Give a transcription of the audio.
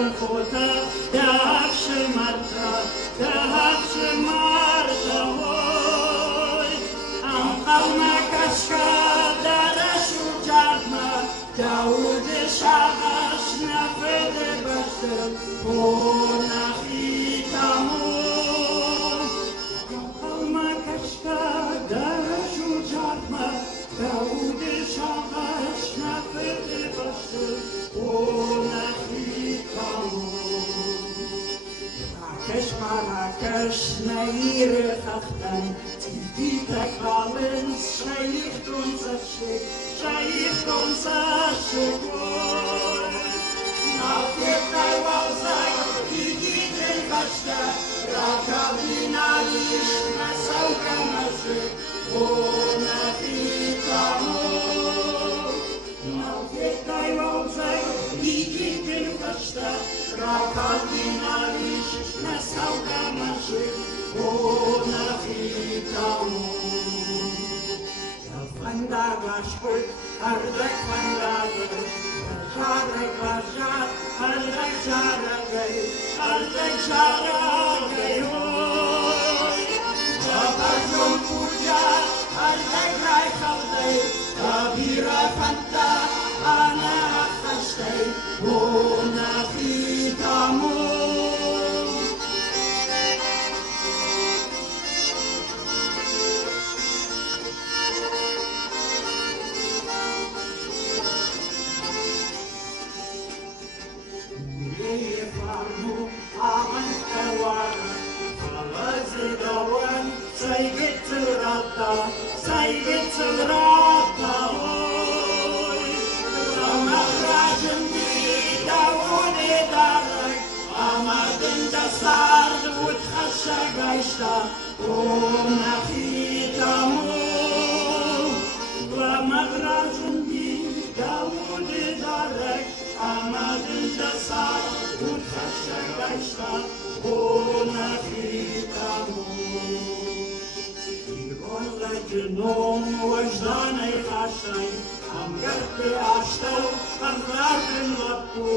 komfota, dawszy Marta, oj. Amqalma kashkada rashu jarma, Daude shagash nafede basel, Bonachitamu. Amqalma kashkada rashu jarma, Daude shagash nafede basel, Bonachitamu. Marrakesh, Nair, Chachtan, Titek Valens, schreicht unser Schick, Nach Jetay Walzak, die Gieten Kashta, Rakabina Lish, Masauka Masik, Bonachitamu. Nach Jetay Walzak, die Gieten Kashta, Rakabina Lish, Masauka Masik, Bonachitamu. Vandaag was goed, hardek vandaag, hardek was hard, hardek jaragay, hoy. Jabazon puja, hardek raichalday, Avira fanta, ana chashtay, Bonachitamu. Say it to Rata, oi. Ramachrajan di Dawone Darek, Amadin Dasard would Hashagaishta, Bonachitamu. Ramachrajan di Dawone Darek, Amadin Dasard would Hashagaishta, Bonachitamu. Genom was dan een gastheim, am gerte ashtel, am garten lapu,